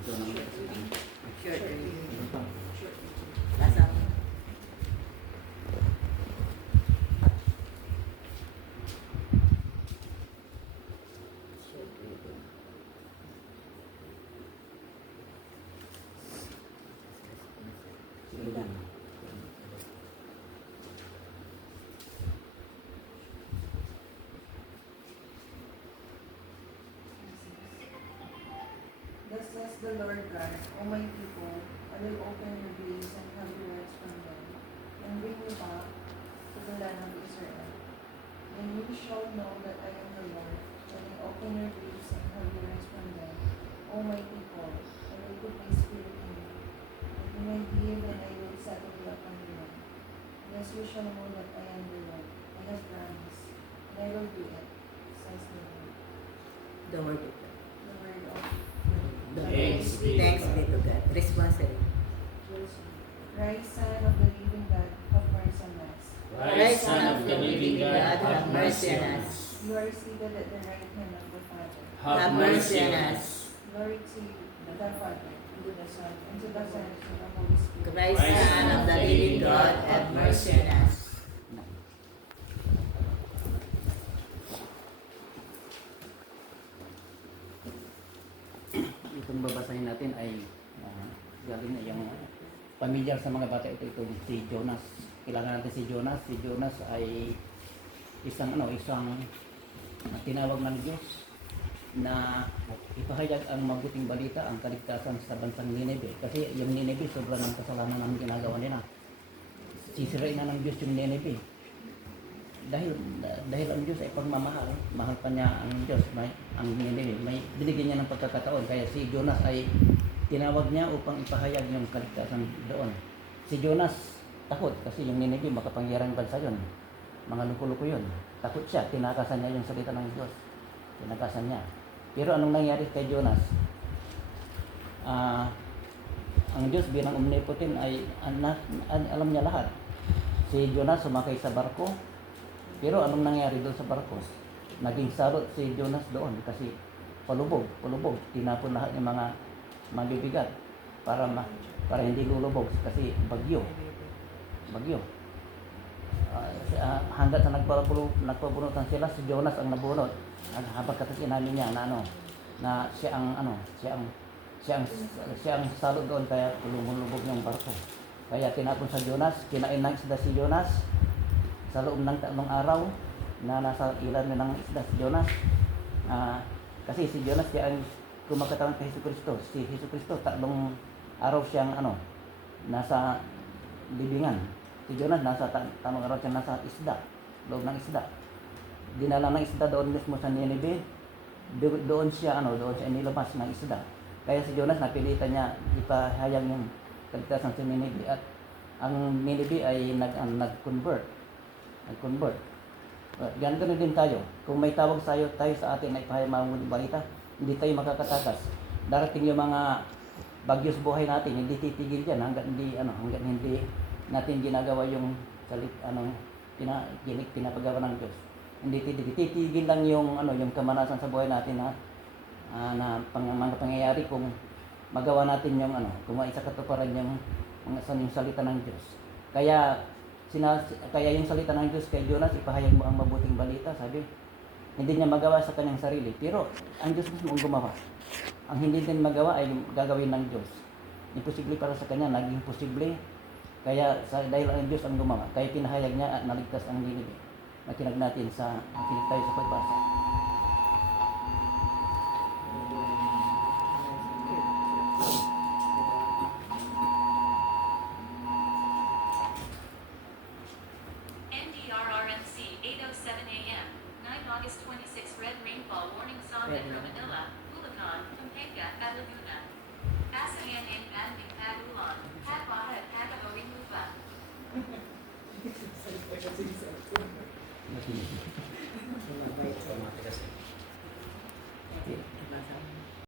Ito naman. Short review. Lasa. Short review. Sige lang. Thus says the Lord God, O my people, I will open your graves and have you rest from them, and bring you back to the land of Israel. Then you shall know that I am the Lord, when I open your graves and have you rest from them. O my people, I will put my spirit in you, and you may live, and I will settle you upon the land. Thus you shall know that I am the Lord. I have promised, and I will do it, says the Lord. The word of God. The word of Thanks be to God. Responsible. Rise, Son of the living God, have mercy on us. Christ, Son of the living God, have mercy on us. You are seated at the right hand of the Father. Have mercy on us. Glory to you, to the Father, and to the Son, and to the Son, and to the Holy Spirit. Christ, Son of the living God, have mercy on us. Itong babasahin natin ay galing na yung pamilyar sa mga bata itong si Jonas. Kailangan natin si Jonas. Si Jonas ay isang tinawag ng Diyos na ipahayag ang mabuting balita, ang kaligtasan sa bansang Nineveh. Kasi yung Nineveh sobrang ng kasalanan ang ginagawa nila. Sisirain na ng Diyos yung Nineveh. Dahil ang Diyos ay pagmamahal, mahal pa niya ang Diyos, ang Nineveh, may binigyan niya ng pagkakataon. Kaya si Jonas ay tinawag niya upang ipahayag yung kaligtasan doon. Si Jonas takot kasi yung Nineveh makapangyarang bansa yun. Mga luko-luko yun. Takot siya, tinakasan niya yung salita ng Diyos. Tinakasan niya. Pero anong nangyari kay Jonas? Ang Diyos bilang omnipotent ay alam niya lahat. Si Jonas sumakay sa barko. Pero anong nangyari doon sa barko? Naging sarot si Jonas doon kasi palubog. Tinapon lahat ng mga mabibigat para hindi lulubog kasi bagyo. Hanggat sa nagpabunutan sila, si Jonas ang nabunot. Habang inamin niya na siya ang salot doon kaya lubog yung barko. Kaya tinapon sa Jonas, kinain ng isda si Jonas. Sa loob ng 3 araw na nasa ilan ng isda si Jonas. Kasi si Jonas siya ang kumakatawan kay Jesucristo. Si Jesucristo 3 araw siyang nasa libingan. Si Jonas nasa 3 araw siyang nasa isda, loob ng isda. Dinala ng isda doon mismo sa Nineveh. Doon siya nilabas ng isda. Kaya si Jonas napilitan niya ipahayag yung kaligtasan sa Nineveh at ang Nineveh ay nag-convert. Ganito na din tayo. Kung may tawag tayo sa atin na ipahayag mabuting balita, hindi tayo makakatakas. Darating yung mga bagyo sa buhay natin, hindi titigil yan hanggang hindi natin ginagawa yung pinapagawa ng Diyos. Hindi titigil lang yung kamanasan sa buhay natin na mga pangyayari kung magawa natin yung kung maisa katuparan yung salita ng Diyos. Kaya yung salita ng Diyos kay Jonas, ipahayag mo ang mabuting balita, sabi. Hindi niya magawa sa kanyang sarili, pero ang Diyos mismo ang gumawa. Ang hindi din magawa ay gagawin ng Diyos. Imposible para sa kanya, naging posible. Kaya dahil ang Diyos ang gumawa, kaya pinahayag niya at naligtas ang Nineveh. Makinig tayo sa pagbasa. NDRRMC 8:07 a.m. 9 August 26 red rainfall warning sounded from Manila, Bulacan, Pampanga, at Laguna. Asayan and